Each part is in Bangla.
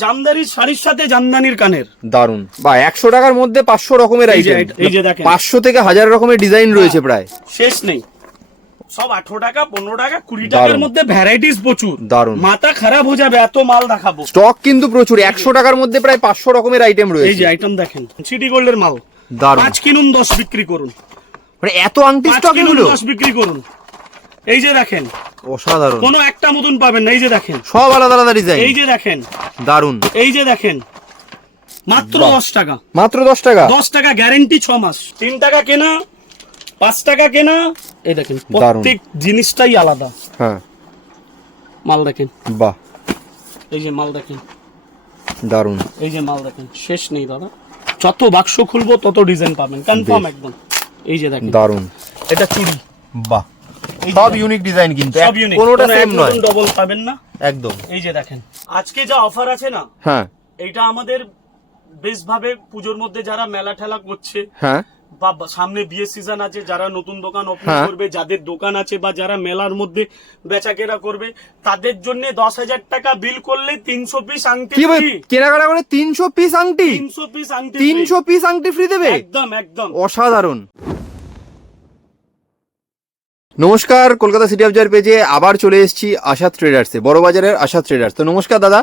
জামদানির শাড়ির সাথে জামদানির কানের। দারুণ বা একশো টাকার মধ্যে পাঁচশো রকমের আইটেম এই যে দেখেন। পাঁচশো থেকে হাজার রকমের ডিজাইন রয়েছে প্রায়। শেষ নেই। সব আঠারো টাকা পনেরো টাকা কুড়ি টাকার মধ্যে ভ্যারাইটিস প্রচুর। দারুণ। মাথা খারাপ হয়ে যাবে এত মাল দেখাবো। স্টক কিন্তু প্রচুর। একশো টাকার মধ্যে প্রায় পাঁচশো রকমের আইটেম এই রয়েছে। যে আইটেম দেখেন সিটি গোল্ডের মাল। দারুণ পাঁচ কিনুন দশ বিক্রি করুন। মানে এত আংটি স্টক এগুলো? দশ বিক্রি করুন। এই যে দেখেন অসাধারণ। কোনো একটা মতন পাবেন না এই যে দেখেন। সব আলাদা আলাদা ডিজাইন এই যে দেখেন। দারুণ এই যে দেখেন মাত্র। দশ টাকা। মাত্র দশ টাকা? দশ টাকা গ্যারেন্টি ছ মাস। তিন টাকা কেনা পাঁচ টাকা কেনা। এই দেখেন প্রত্যেক জিনিসটাই আলাদা। হ্যাঁ। মাল দেখেন। বাহ। এই যে মাল দেখেন। দারুণ এই যে মাল দেখেন শেষ নেই দাদা। যত বাক্স খুলবো তত ডিজাইন পাবেন। কনফার্ম একদম। এই যে দেখেন। দারুণ এটা চুড়ি। বাহ। সব ইউনিক ডিজাইন কিন্তু। সব ইউনিক কোনোটা সেম নয়। ডবল পাবেন না। একদম। এই যে দেখেন। আজকে যা অফার আছে না হ্যাঁ। এইটা আমাদের বেশ ভাবে পুজোর মধ্যে যারা মেলা ঠেলা করছে হ্যাঁ। বা বা সামনে বিয়ে সিজন আছে যারা নতুন দোকান ওপেন হ্যাঁ। করবে যাদের দোকান আছে বা যারা মেলার মধ্যে বেচাকেনা করবে তাদের জন্য দশ হাজার টাকা বিল করলে তিনশো পিস আংটি কেনাকাটা করে তিনশো পিস আংটি? তিনশো পিস আংটি তিনশো পিস আংটি ফ্রি দেবে? একদম একদম। অসাধারণ। নমস্কার কলকাতা সিটি অবজার পেজে আবার চলে এসেছি আশা ট্রেডার্সে বড় বাজারের আশা ট্রেডার্স তো নমস্কার দাদা।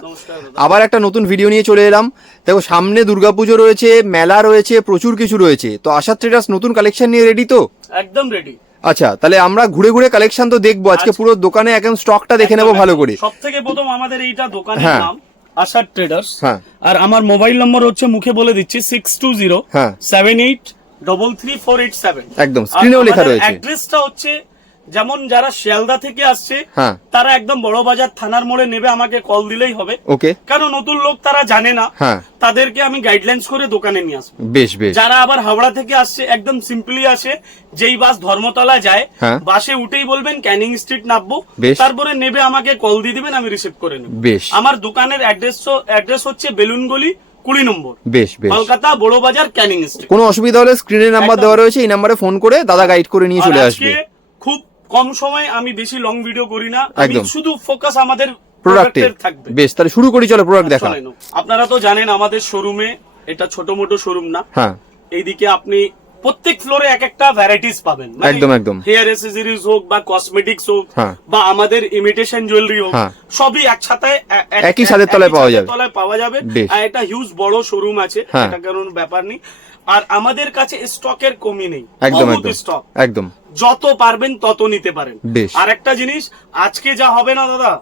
আবার একটা নতুন ভিডিও নিয়ে চলে এলাম। দেখো সামনে দুর্গাপুজো রয়েছে মেলা রয়েছে প্রচুর কিছু রয়েছে। তো আশা ট্রেডার্স নতুন কালেকশন নিয়ে রেডি তো? একদম রেডি আচ্ছা তাহলে আমরা ঘুরে ঘুরে কালেকশন তো দেখব। আজকে পুরো দোকানে একদম স্টকটা দেখে নেব ভালো করে। সব থেকে প্রথম আমাদের এইটা দোকানের হ্যাঁ। নাম আশা ট্রেডার্স হ্যাঁ। আর আমার মোবাইল নম্বর হচ্ছে মুখে বলে দিচ্ছি সিক্স টু জিরো হ্যাঁ। Seven eight double three four eight seven একদম, স্ক্রিনেও লেখা রয়েছে। অ্যাড্রেসটা হচ্ছে যেমন যারা শিয়ালদা থেকে আসছে হ্যাঁ। তারা একদম বড় বাজার থানার মোড়ে নেবে আমাকে কল দিলেই হবে। ওকে। কেন নতুন লোক তারা জানে না হ্যাঁ। তাদেরকে আমি গাইডলাইন্স করে দোকানে নিয়ে আসব। বেশ বেশ। যারা আবার হাওড়া থেকে আসছে একদম সিম্পলি আসে যেই বাস ধর্মতলা যায় হ্যাঁ। বাসে উঠেই বলবেন ক্যানিং স্ট্রিট নামবো। তারপরে নেবে আমাকে কল দিয়ে দিবেন আমি রিসিভ করে নেব। বেশ। আমার দোকানের অ্যাড্রেস অ্যাড্রেস হচ্ছে বেলুন গলি কুড়ি নম্বর। বেশ বেশ। কলকাতা বড় বাজার ক্যানিং স্ট্রিট কোনো অসুবিধা হলে স্ক্রিনের নাম্বার দেওয়া রয়েছে এই নাম্বারে ফোন করে দাদা গাইড করে নিয়ে চলে আসবে। খুব কম সময় আমি বেশি লং ভিডিও করি না। আমি শুধু ফোকাস আমাদের প্রোডাক্টের থাকবে। বেশ তাহলে শুরু করি চলো প্রোডাক্ট দেখা আপনারা তো জানেন আমাদের শোরুমে এটা ছোট মোটো শোরুম না। হ্যাঁ। এইদিকে আপনি প্রত্যেক ফ্লোরে এক একটা ভ্যারাইটিস পাবেন। একদম, একদম। হেয়ার এসেসরিজ হোক বা কসমেটিক্স হোক হ্যাঁ। বা আমাদের ইমিটেশন জুয়েলারি হোক হ্যাঁ। সবই একসাথে একই ছাদের তলায় পাওয়া যাবে। তলায় পাওয়া যাবে। আর একটা হিউজ বড় শোরুম আছে হ্যাঁ। এটা কারণ ব্যাপার নেই। আর আমাদের কাছে স্টকের কমি নেই। একদম একদম। স্টক একদম। যত পারবেন তত নিতে পারেন। আর একটা জিনিস আজকে যা হবে না দাদা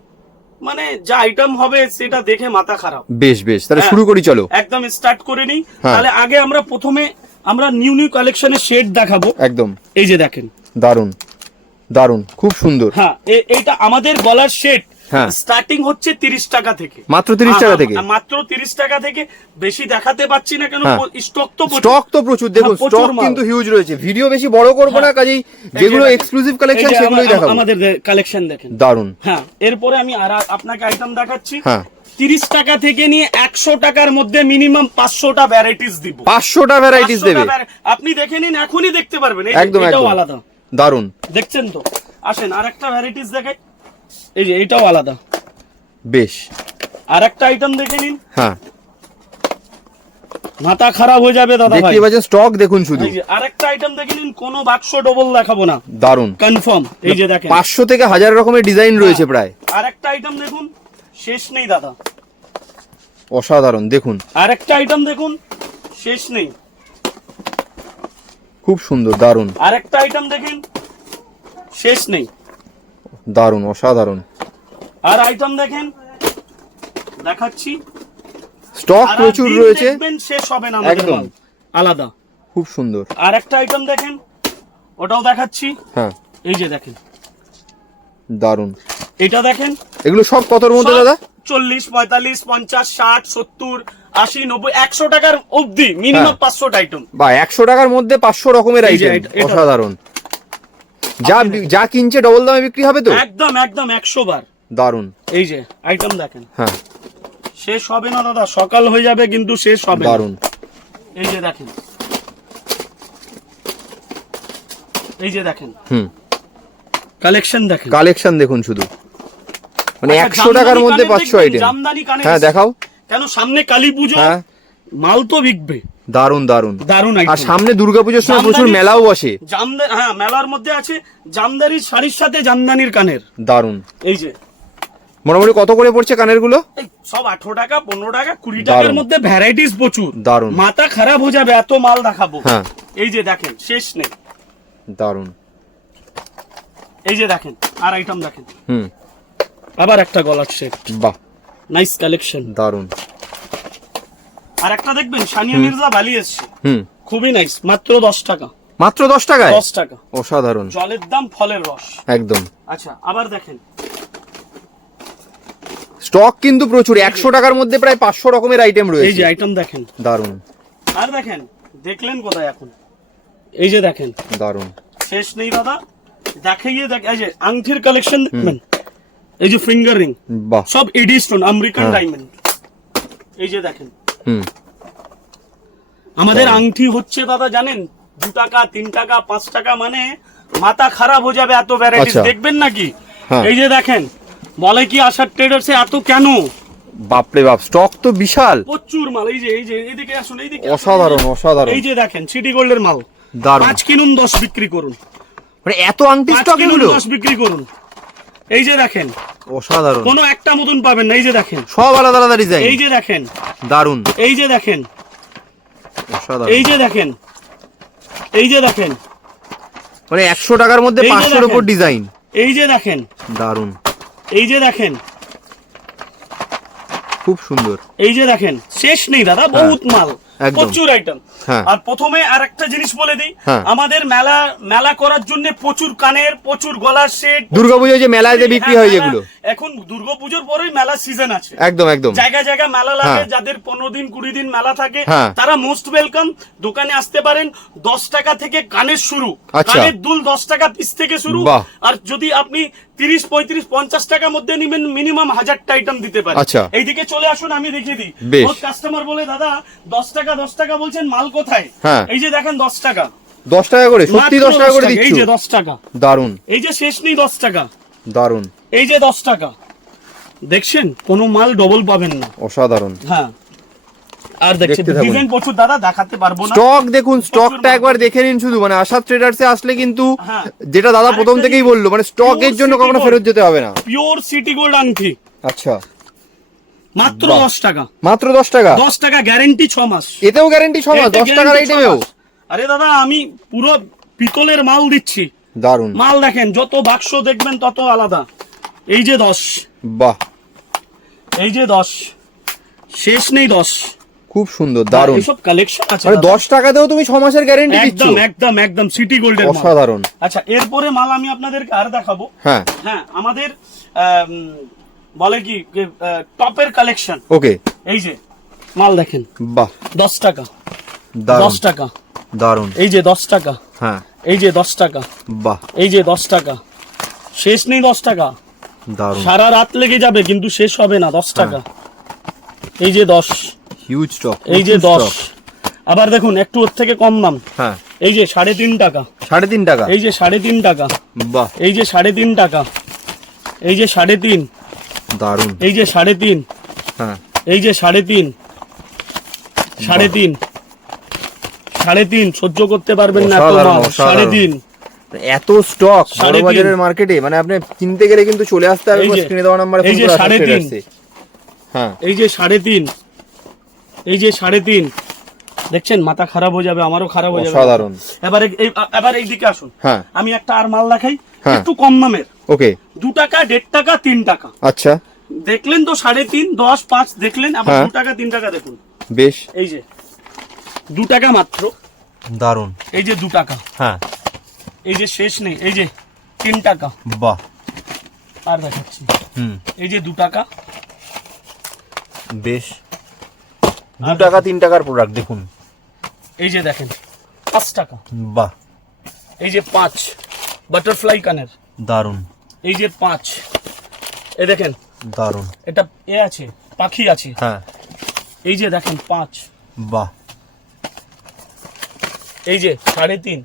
মানে যা আইটেম হবে সেটা দেখে মাথা খারাপ। বেশ বেশ তাহলে হ্যাঁ। শুরু করি চলো। একদম স্টার্ট করে নিই। হ্যাঁ। তাহলে আগে আমরা প্রথমে আমরা নিউ নিউ কালেকশনের শেড দেখাবো। একদম। এই যে দেখেন। দারুণ দারুণ খুব সুন্দর। হ্যাঁ এইটা আমাদের গলার শেড। স্টার্টিং হচ্ছে তিরিশ টাকা থেকে। মাত্র 30 টাকা হ্যাঁ, থেকে? হ্যাঁ, মাত্র তিরিশ টাকা থেকে বেশি দেখাতে পাচ্ছি না কেন হ্যাঁ। স্টক তো প্রচুর। স্টক তো প্রচুর। দেখুন হ্যাঁ, স্টক কিন্তু হিউজ রয়েছে। ভিডিও বেশি বড় করব না হ্যাঁ। কাজেই যেগুলো। এক্সক্লুসিভ কালেকশন সেগুলোই দেখাবো। আমাদের কালেকশন দেখেন। দারুণ হ্যাঁ এরপরে আমি আর আপনাকে আইটেম দেখাচ্ছি। হ্যাঁ। তিরিশ টাকা থেকে নিয়ে একশো টাকার মধ্যে মিনিমাম পাঁচশোটা ভ্যারাইটিস দিব। পাঁচশোটা ভ্যারাইটিস দেবে। আপনি দেখে নিন এখনই দেখতে পারবেন। একদম একদম। আলাদা। দারুণ দেখছেন তো? আসেন আর একটা ভ্যারাইটিস দেখাই। এই যে এটাও আলাদা। বেশ। আর একটা আইটেম দেখে নিন। হ্যাঁ। মাথা খারাপ হয়ে যাবে দাদা ভাই। দেখতে স্টক দেখুন শুধু। এই যে আর একটা আইটেম দেখে নিন কোনো বাক্স ডবল দেখাবো না। দারুণ কনফার্ম এই যে দেখেন। পাঁচশো থেকে হাজার রকমের ডিজাইন রয়েছে প্রায়। আর একটা আইটেম দেখুন শেষ নেই দাদা। অসাধারণ দেখুন। আর একটা আইটেম দেখুন শেষ নেই। খুব সুন্দর দারুণ আর একটা আইটেম দেখেন শেষ নেই। দারুণ অসাধারণ। আর আইটেম দেখেন দেখাচ্ছি। স্টক প্রচুর রয়েছে। শেষ হবে না একদম। আলাদা। খুব সুন্দর। আর একটা আইটেম দেখেন ওটাও দেখাচ্ছি। হ্যাঁ। এই যে দেখেন। দারুণ এটা দেখেন। এগুলো সব কতর মধ্যে দাদা? চল্লিশ পঁয়তাল্লিশ পঞ্চাশ ষাট সত্তর আশি নব্বই একশো টাকার অবধি মিনিমাম। পাঁচশোটা আইটেম বা একশো টাকার মধ্যে পাঁচশো রকমের আইটেম অসাধারণ। যা যা কিনছে ডবল দামে বিক্রি হবে তো? একদম একদম একশো বার। দারুণ এই যে আইটেম দেখেন। হ্যাঁ। শেষ হবে না দাদা। সকাল হয়ে যাবে কিন্তু শেষ হবে দারুণ এই যে দেখেন। এই যে দেখেন। হুম। কালেকশন দেখেন। কালেকশন দেখুন শুধু। মানে আচ্ছা, একশো টাকার মধ্যে পাঁচশো? আইটেম হ্যাঁ দেখাও। কেন সামনে কালী পুজো হ্যাঁ। মাল তো বিকবে। দারুণ দারুণ দারুণ আর। সামনে দুর্গাপুজোর সময় প্রচুর মেলাও বসে। হ্যাঁ মেলার মধ্যে আছে জামদানির শাড়ির সাথে জামদানির কানের। দারুণ এই যে। মোটামুটি কত করে পড়ছে কানেরগুলো সব আঠারো টাকা পনেরো টাকা কুড়ি টাকার মধ্যে ভ্যারাইটিস প্রচুর। দারুণ মাথা খারাপ হয়ে যাবে এত মাল দেখাবো। হ্যাঁ। এই যে দেখেন শেষ নেই। দারুণ এই যে দেখেন আর আইটেম দেখেন। হুম। আবার একটা গলার সেট বাহ। নাইস কালেকশন দারুণ আর একটা দেখবেন সানিয়া মির্জা বালি এসছে। খুবই নাইস মাত্র দশ টাকা। মাত্র দশ টাকায়? দশ টাকা। অসাধারণ। জলের দাম ফলের রস। একদম। আচ্ছা আবার দেখেন। স্টক কিন্তু প্রচুর একশো টাকার মধ্যে প্রায় পাঁচশো রকমের আইটেম রয়েছে এই যে আইটেম দেখেন। দারুণ আর দেখেন দেখলেন কোথায় এখন? এই যে দেখেন। দারুণ শেষ নেই দাদা দেখাইয়ে দেখ এই যে আংটির কালেকশন দেখবেন? এই যে ফিঙ্গার রিং বাহ। সব এডি স্টোন আমেরিকান। ডায়মন্ড এই যে দেখেন। আমাদের আংটি হচ্ছে দাদা জানেন দু টাকা তিন টাকা পাঁচ টাকা মানে মাথা খারাপ হয়ে যাবে এত ভ্যারাইটিস আচ্ছা। দেখবেন নাকি? হ্যাঁ। এই যে দেখেন বলে কি আশার ট্রেডার্সে এত কেন? বাপরে বাপ স্টক তো বিশাল। প্রচুর মাল এই যে এই যে এইদিকে আসুন এইদিকে অসাধারণ অসাধারণ। এই যে দেখেন সিটি গোল্ডের মাল। দারুণ পাঁচ কিনুন দশ বিক্রি করুন। মানে এত আংটি স্টক এগুলো? দশ বিক্রি করুন। এই যে দেখেন অসাধারণ। কোনো একটা মতন পাবেন না এই যে দেখেন। সব আলাদা আলাদা ডিজাইন এই যে দেখেন। দারুণ এই যে দেখেন। অসাধারণ। এই যে দেখেন। এই যে দেখেন। মানে একশো টাকার মধ্যে এই যে পাঁচশোর উপর ডিজাইন এই যে দেখেন। দারুণ এই যে দেখেন। খুব সুন্দর। এই যে দেখেন। শেষ নেই দাদা বহুত মাল। একদম। প্রচুর আইটেম হ্যাঁ। আর প্রথমে আর একটা জিনিস বলে দিই হ্যাঁ। আমাদের মেলা মেলা করার জন্য প্রচুর কানের প্রচুর গলার সেট দুর্গাপুজোয় যে মেলায় যে বিক্রি হয় যেগুলো এখন দুর্গাপুজোর পরেই মেলা সিজন আছে একদম একদম জায়গা জায়গা মেলা লাগে হ্যাঁ। যাদের পনেরো দিন কুড়ি দিন মেলা থাকে হ্যাঁ। তারা মোস্ট ওয়েলকাম দোকানে আসতে পারেন দশ টাকা থেকে কানের শুরু আচ্ছা। কানের দুল দশ টাকা পিস থেকে শুরু আর যদি আপনি তিরিশ পঁয়ত্রিশ পঞ্চাশ টাকার মধ্যে নিবেন মিনিমাম হাজারটা আইটেম দিতে পারেন আচ্ছা। এইদিকে চলে আসুন আমি দেখিয়ে দিই। কাস্টমার বলে দাদা দশ টাকা দশ টাকা বলছেন মাল কোথায়? হ্যাঁ। এই যে দেখেন দশ টাকা। দশ টাকা করে সত্যি দশ টাকা করে এই যে দশ টাকা। দারুণ এই যে শেষ নেই দশ টাকা। দারুণ এই যে দশ টাকা। দেখছেন কোনো মাল ডবল পাবেন না। অসাধারণ। হ্যাঁ। আর দেখছেন। ডিজাইন প্রচুর দাদা দেখাতে পারব না। স্টক দেখুন স্টকটা। একবার দেখে নিন শুধু। মানে আশাদ ট্রেডার্সে আসলে কিন্তু হ্যাঁ। যেটা দাদা প্রথম থেকেই বলল মানে স্টকের জন্য কখনো ফেরত যেতে হবে না। পিওর সিটি গোল্ড আংটি। আচ্ছা। মাত্র বাহ। দশ টাকা। মাত্র দশ টাকা? দশ টাকা গ্যারেন্টি ছ মাস। এতেও গ্যারেন্টি ছ মাস? এতে দশ টাকার আইটেমেও আরে দাদা আমি পুরো পিতলের মাল দিচ্ছি। দারুণ মাল দেখেন যত বাক্স দেখবেন তত আলাদা। এই যে দশ। বাহ। এই যে দশ। শেষ নেই দশ। খুব সুন্দর দারুণ এইসব কালেকশন আছে মানে দাদা। দশ টাকাতেও তুমি ছ মাসের গ্যারেন্টি দিচ্ছ। একদম একদম একদম সিটি গোল্ডের মাল। অসাধারণ। আচ্ছা এরপরে মাল আমি আপনাদেরকে আর দেখাবো। হ্যাঁ। হ্যাঁ আমাদের আম, বলে কি টপের কালেকশন ওকে। এই যে মাল দেখেন। বাহ। দশ টাকা। দারুণ দশ টাকা। দারুণ এই যে দশ টাকা। হ্যাঁ। এই যে দশ টাকা। বাহ। এই যে দশ টাকা। শেষ নেই দশ টাকা। দারুণ সারা রাত লেগে যাবে কিন্তু শেষ হবে না দশ টাকা। এই যে দশ। হিউজ স্টক এই যে দশ। আবার দেখুন একটু ওর থেকে কম দাম। হ্যাঁ। এই যে সাড়ে তিন টাকা। সাড়ে তিন টাকা? এই যে সাড়ে তিন টাকা। বাহ। এই যে সাড়ে তিন টাকা। এই যে সাড়ে তিন। দারুণ এই যে সাড়ে তিন। হ্যাঁ। এই যে সাড়ে তিন। সাড়ে তিন। সাড়ে তিন সহ্য করতে পারবেন না। সাড়ে তিন। এত স্টক সাড়ে তিন। বাজারের মার্কেটে মানে আপনি কিনতে গেলে কিন্তু চলে আসতে হবে স্ক্রিনে দেওয়া নাম্বারে এই যে সাড়ে তিন। হ্যাঁ। এই যে সাড়ে তিন। এই যে সাড়ে তিন দেখছেন মাথা খারাপ হয়ে যাবে আমারও খারাপ হয়ে যাবে। অসাধারণ। এবারে এবার এই দিকে আসুন। হ্যাঁ। আমি একটা আর মাল দেখাই হ্যাঁ। একটু কম দামের। ওকে। দু টাকা দেড় টাকা তিন টাকা। আচ্ছা। দেখলেন তো সাড়ে তিন দশ পাঁচ দেখলেন? আবার হ্যাঁ। দু টাকা তিন টাকা দেখুন। বেশ। এই যে দু টাকা মাত্র। দারুণ এই যে দু টাকা। হ্যাঁ। এই যে শেষ নেই এই যে তিন টাকা। বাহ। আর দেখাচ্ছি। হুম। এই যে দু টাকা। বেশ। দু টাকা তিন টাকার প্রোডাক্ট দেখুন। এই যে দেখেন পাঁচ টাকা। বাহ। এই যে পাঁচ বাটারফ্লাই কানের। দারুণ এই যে পাঁচ এই দেখেন দারুণ এটা এ আছে পাখি আছে। হ্যাঁ। এই যে দেখেন পাঁচ। বাহ। এই যে সাড়ে তিন।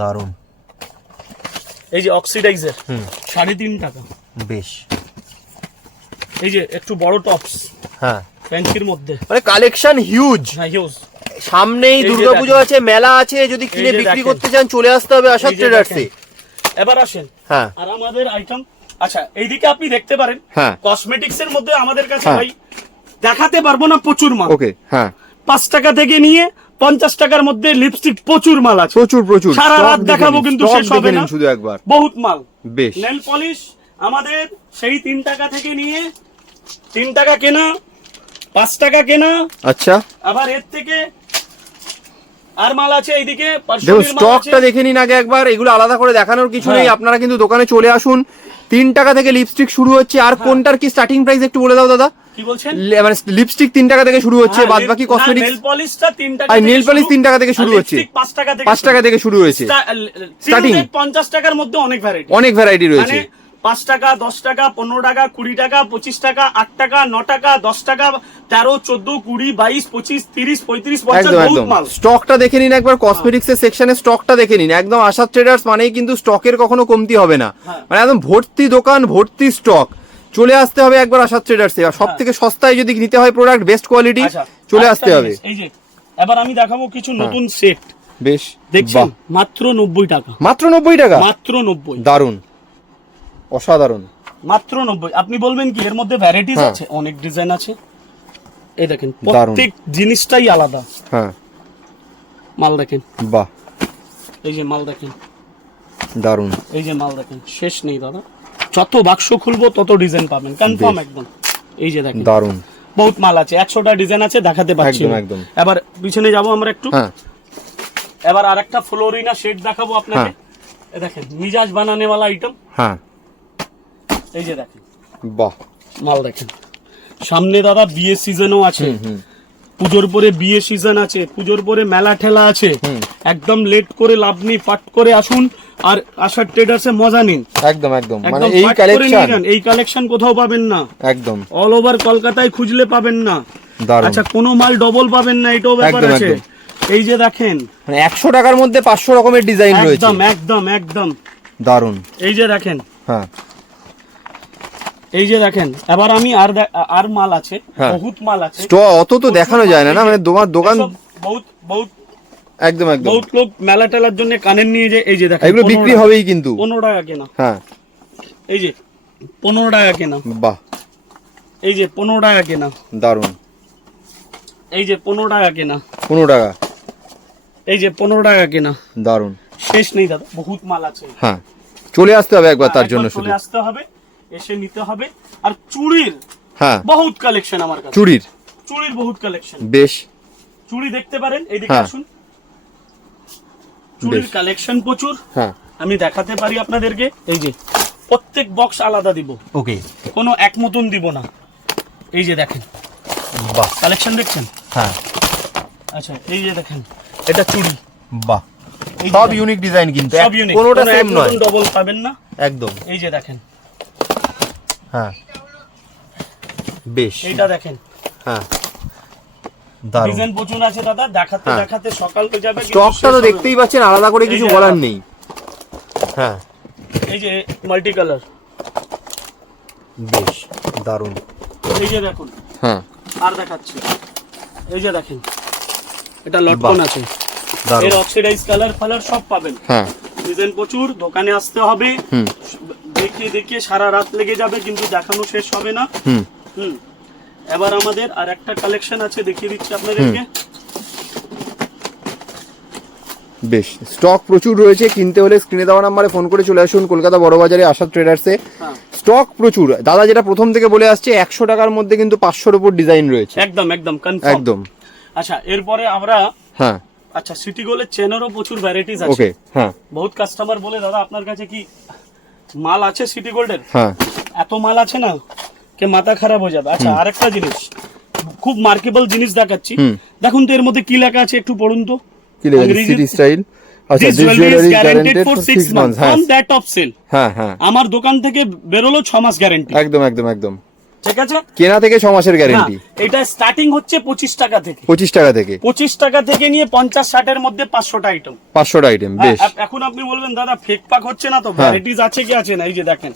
দারুণ এই যে অক্সিডাইজার হুম। সাড়ে তিন টাকা। বেশ। এই যে একটু বড় টপস হ্যাঁ। ফ্যান্সির মধ্যে। মানে কালেকশন হিউজ হ্যাঁ হিউজ সামনেই দুর্গাপুজো আছে মেলা আছে যদি কিনে বিক্রি করতে চান চলে আসতে হবে আশা ট্রেডার্সে এবার আসেন। হ্যাঁ। আর আমাদের আইটেম আচ্ছা এইদিকে আপনি দেখতে পারেন। হ্যাঁ। কসমেটিক্স এর মধ্যে আমাদের কাছে হ্যাঁ। ভাই দেখাতে পারব না প্রচুর মাল। ওকে হ্যাঁ। পাঁচ টাকা থেকে নিয়ে পঞ্চাশ টাকার মধ্যে লিপস্টিক প্রচুর মাল আছে। প্রচুর প্রচুর। সারা রাত দেখাবো কিন্তু শেষ হবে না। শুধু একবার। বহুত মাল। বেশ। নেল পলিশ আমাদের সেই তিন টাকা থেকে নিয়ে তিন টাকা কেনা পাঁচ টাকা কেনা। আচ্ছা। আবার এর থেকে আর মাল আছে এইদিকে দেখুন। স্টকটা দেখে নিন আগে একবার এগুলো আলাদা করে দেখানোর কিছু নেই হ্যাঁ। আপনারা কিন্তু দোকানে চলে আসুন। তিন টাকা থেকে লিপস্টিক শুরু হচ্ছে আর কোনটার কি স্টার্টিং প্রাইস একটু বলে দাও দাদা? কি বলছেন? লে- মানে লিপস্টিক তিন টাকা থেকে শুরু হচ্ছে হ্যাঁ, বাদ নেল- বাকি আর পলিশ তিন টাকা থেকে শুরু হচ্ছে। পাঁচ টাকা থেকে পাঁচ টাকা থেকে শুরু হয়েছে স্টার্টিং পঞ্চাশ টাকার মধ্যে অনেক ভ্যারাইটি অনেক ভ্যারাইটি রয়েছে। মানে পাঁচ টাকা দশ টাকা পনেরো টাকা কুড়ি টাকা পঁচিশ টাকা আট টাকা ন টাকা দশ টাকা তেরো চোদ্দ কুড়ি বাইশ পঁচিশ তিরিশ পঁয়ত্রিশ পঞ্চাশ একদম বহুত মাল। স্টকটা দেখে নিন একবার কসমেটিক্স এর সেকশনে স্টকটা দেখে নিন। একদম আশা ট্রেডার্স মানেই কিন্তু স্টকের কখনো কমতি হবে না। হ্যাঁ। মানে একদম ভর্তি দোকান ভর্তি স্টক চলে আসতে হবে একবার আশা ট্রেডার্সে সব থেকে সস্তায় যদি নিতে হয় প্রোডাক্ট বেস্ট কোয়ালিটি আচ্ছা, চলে আসতে হবে। এই যে এবার আমি দেখাবো কিছু নতুন সেট বেশ দেখছেন? মাত্র নব্বই টাকা। মাত্র নব্বই টাকা? মাত্র নব্বই। দারুণ অসাধারণ। মাত্র নব্বই। আপনি বলবেন কি এর মধ্যে ভ্যারাইটিস। আছে? অনেক ডিজাইন আছে। এই দেখেন প্রত্যেক জিনিসটাই আলাদা। হ্যাঁ। মাল দেখেন। বাহ। এই যে মাল দেখেন। দারুণ এই যে মাল দেখেন শেষ নেই দাদা। যত বাক্স খুলবো তত ডিজাইন পাবেন। কনফার্ম একদম। এই যে দেখেন। দারুণ বহুত মাল আছে। একশোটা ডিজাইন আছে দেখাতে পারছি একদম, একদম। এবার পিছনে যাব আমরা একটু। হ্যাঁ। এবার আরেকটা ফ্লোরিনা শেড দেখাবো আপনাকে। হ্যাঁ। এ দেখেন মিজাজ বানানে वाला আইটেম হ্যাঁ। এই যে দেখেন। বাহ। মাল দেখেন। সামনে দাদা বিয়ে সিজনও আছে। পুজোর পরে বিয়ে সিজন আছে। পুজোর পরে মেলা ঠেলা আছে। একদম লেট করে লাভ নেই পাট করে আসুন। আর আশার ট্রেডার্সে মজা নিন। একদম একদম। মানে এই কালেকশন এই কালেকশন কোথাও পাবেন না। একদম। অল ওভার কলকাতায় খুঁজলে পাবেন না। আচ্ছা কোনো মাল ডবল পাবেন না এটাও ব্যাপার আছে। এই যে দেখেন। মানে একশো টাকার মধ্যে পাঁচশো রকমের ডিজাইন রয়েছে। একদম একদম একদম। দারুণ এই যে দেখেন। হ্যাঁ। এই যে দেখেন এবার আমি আর আর মাল আছে হ্যাঁ। বহুত মাল আছে। স্ট অত তো দেখানো যায় না না মানে তোমার দোকান বহুত বহুত একদম একদম। বহুত লোক মেলা টেলার জন্য কানের নিয়ে যে এই যে দেখেন এগুলো বিক্রি হবেই কিন্তু। পনেরো টাকা কেনা। হ্যাঁ। এই যে পনেরো টাকা কেনা। বাহ। এই যে পনেরো টাকা কেনা। দারুণ এই যে পনেরো টাকা কেনা। পনেরো টাকা। এই যে পনেরো টাকা কেনা। দারুণ শেষ নেই দাদা বহুত মাল আছে। হ্যাঁ। চলে আসতে হবে একবার তার একবার জন্য চলে আসতে হবে। এসে নিতে হবে। আর চুড়ির হ্যাঁ। বহুত কালেকশন আমার কাছে। চুরির চুড়ির বহুত কালেকশন বেশ। চুড়ি দেখতে পারেন এইদিকে হ্যাঁ। আসুন। চুড়ির কালেকশন প্রচুর। হ্যাঁ। আমি দেখাতে পারি আপনাদেরকে। এই যে। প্রত্যেক বক্স আলাদা দিব। ওকে। কোনো এক মতন দিব না। এই যে দেখেন। বাহ। কালেকশন দেখছেন? হ্যাঁ। আচ্ছা এই যে দেখেন। এটা চুড়ি। বাহ। সব ইউনিক ডিজাইন কিন্তু। সব এক- ইউনিক কোনোটা সেম নয়। ডবল পাবেন না। একদম। এই যে দেখেন। হ্যাঁ। বেশ। এইটা দেখেন। হ্যাঁ। দারুণ ডিজাইন প্রচুর আছে দাদা দেখাতে হ্যাঁ। দেখাতে সকাল হয়ে যাবে স্টকটা তো দেখতেই পাচ্ছেন আলাদা করে কিছু বলার নেই। হ্যাঁ। এই যে মাল্টি কালার। বেশ দারুণ এই যে দেখুন। হ্যাঁ। আর দেখাচ্ছি। এই যে দেখেন এটা লটকন আছে। দারুণ এর অক্সিডাইজ কালার ফালার সব পাবেন। হ্যাঁ। ডিজাইন প্রচুর দোকানে আসতে হবে। হুম। দেখিয়ে দেখিয়ে সারা রাত লেগে যাবে কিন্তু দেখানো শেষ হবে না। হুম। এবার আমাদের আর একটা কালেকশন আছে দেখিয়ে দিচ্ছি আপনাদেরকে। বেশ স্টক প্রচুর রয়েছে কিনতে হলে স্ক্রিনে দেওয়া নাম্বারে ফোন করে চলে আসুন কলকাতা বড় বাজারে আশা ট্রেডার্সে হ্যাঁ। স্টক প্রচুর। দাদা যেটা প্রথম থেকে বলে আসছে একশো টাকার মধ্যে কিন্তু পাঁচশোর উপর ডিজাইন রয়েছে। একদম একদম একদম। আচ্ছা এরপরে আমরা হ্যাঁ। আচ্ছা সিটি গোলের চেনেরও প্রচুর ভ্যারাইটিস আছে। ওকে হ্যাঁ। বহুত কাস্টমার বলে দাদা আপনার কাছে কি মাল আছে সিটি গোল্ডের? হ্যাঁ। এত মাল আছে না কে মাথা খারাপ হয়ে যাবে। আচ্ছা আরেকটা জিনিস খুব মার্কেবল জিনিস দেখাচ্ছি। দেখুন তো এর মধ্যে কি লেখা আছে একটু পড়ুন তো। কি লেখা সিটি স্টাইল আচ্ছা this jewellery is guaranteed for 6 months months on that হ্যাঁ হ্যাঁ। আমার দোকান থেকে বেরোলো ছ মাস গ্যারেন্টি একদম একদম একদম। ঠিক আছে? কেনা থেকে ছ মাসের গ্যারেন্টি এটা স্টার্টিং হচ্ছে পঁচিশ টাকা থেকে। পঁচিশ টাকা থেকে। পঁচিশ টাকা থেকে নিয়ে পঞ্চাশ ষাটের মধ্যে পাঁচশোটা আইটেম পাঁচশোটা আইটেম বেশ। এখন আপনি বলবেন দাদা ফেক পাক হচ্ছে না তো? হ্যাঁ। ভ্যারাইটিস আছে কি আছে না? এই যে দেখেন।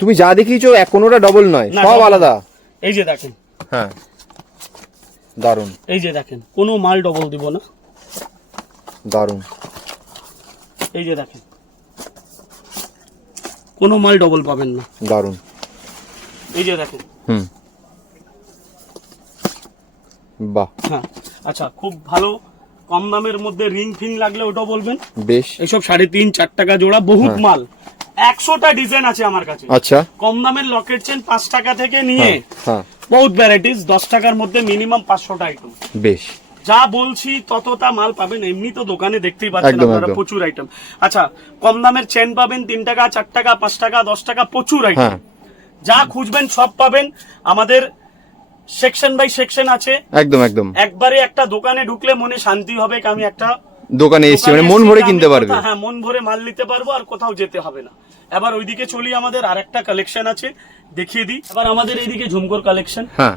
তুমি যা দেখিয়েছো এক কোনোটা ডবল নয় সব আলাদা। এই যে দেখেন। হ্যাঁ। দারুণ এই যে দেখেন কোনো মাল ডবল দিব না। দারুণ এই যে দেখেন। কোনো মাল ডবল পাবেন না। দারুণ এই যে দেখেন। হুম। বাহ। হ্যাঁ। আচ্ছা খুব ভালো কম দামের মধ্যে রিং ফিং লাগলে ওটা বলবেন? বেশ। এইসব সাড়ে তিন চার টাকা জোড়া বহুত হ্যাঁ। মাল। একশোটা ডিজাইন আছে আমার কাছে। আচ্ছা। কম দামের লকেট চেন পাঁচ টাকা থেকে নিয়ে হ্যাঁ হ্যাঁ। বহুত ভ্যারাইটিস দশ টাকার মধ্যে মিনিমাম পাঁচশোটা আইটেম বেশ। যা বলছি ততটা মাল পাবেন এমনি তো দোকানে দেখতেই পাচ্ছেন আপনারা প্রচুর আইটেম আচ্ছা কম দামের চেন পাবেন তিন টাকা চার টাকা পাঁচ টাকা দশ টাকা প্রচুর আইটেম যা খুঁজবেন সব পাবেন। আমাদের সেকশন বাই সেকশন আছে। একদম একদম। একবারে একটা দোকানে ঢুকলে মনে শান্তি হবে আমি একটা দোকানে এসছি মানে মন ভরে কিনতে পারবে। হ্যাঁ মন ভরে মাল নিতে পারব আর কোথাও যেতে হবে না। এবার ওইদিকে চলি আমাদের আরেকটা কালেকশন আছে দেখিয়ে দিই। এবার আমাদের এইদিকে ঝুমকোর কালেকশন হ্যাঁ।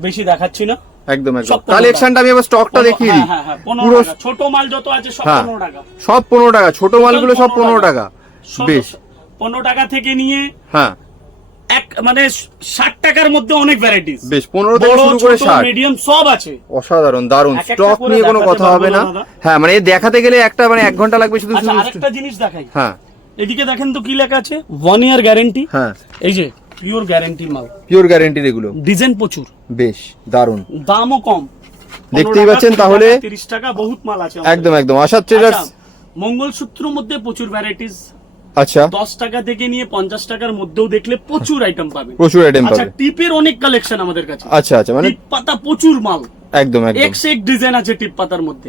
বেশি দেখাচ্ছি না। একদম একদম। কালেকশনটা আমি এবার স্টকটা দেখিয়ে দিই। হ্যাঁ, হ্যাঁ, হ্যাঁ, পুরো ছোট মাল যত আছে সব হ্যাঁ। পনেরো টাকা। সব পনেরো টাকা ছোট মালগুলো সব পনেরো টাকা। সব- বেশ। পনেরো টাকা থেকে নিয়ে হ্যাঁ। এক মানে ষাট টাকার মধ্যে অনেক ভ্যারাইটিস বেশ পনেরো থেকে শুরু করে ষাট। মিডিয়াম সব আছে। অসাধারণ দারুণ। স্টক নিয়ে কোনো কথা হবে না। হ্যাঁ মানে দেখাতে গেলে একটা মানে এক ঘণ্টা লাগবে শুধু আচ্ছা আরেকটা জিনিস দেখাই। হ্যাঁ। এদিকে দেখেন তো কি লেখা আছে? ওয়ান ইয়ার গ্যারেন্টি হ্যাঁ। এই যে পিওর গ্যারেন্টি মাল। পিওর গ্যারেন্টির এগুলো। ডিজাইন প্রচুর। বেশ দারুণ। দামও কম। দেখতেই পাচ্ছেন তাহলে? তিরিশ টাকা বহুত মাল আছে একদম একদম। আশা ট্রেডার্স আচ্ছা, মঙ্গলসূত্রের মধ্যে প্রচুর ভ্যারাইটিস আচ্ছা। দশ টাকা থেকে নিয়ে পঞ্চাশ টাকার মধ্যেও দেখলে প্রচুর আইটেম পাবেন। প্রচুর আইটেম আচ্ছা পাবে টিপের অনেক কালেকশন আমাদের কাছে। আচ্ছা আচ্ছা মানে টিপ পাতা প্রচুর মাল। একদম একদম। এক সে এক ডিজাইন আছে টিপ পাতার মধ্যে।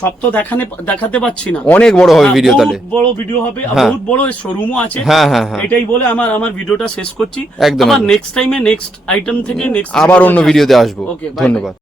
সব তো দেখানে দেখাতে পাচ্ছি না। অনেক বড় হবে ভিডিও তাহলে। বড় ভিডিও হবে হ্যাঁ। বহুত বড় শোরুমও আছে। হ্যাঁ হ্যাঁ এটাই বলে আমার আমার ভিডিওটা শেষ করছি। একদম, আবার নেক্সট টাইমে নেক্সট আইটেম থেকে নেক্সট আবার অন্য ভিডিওতে আসব. ধন্যবাদ।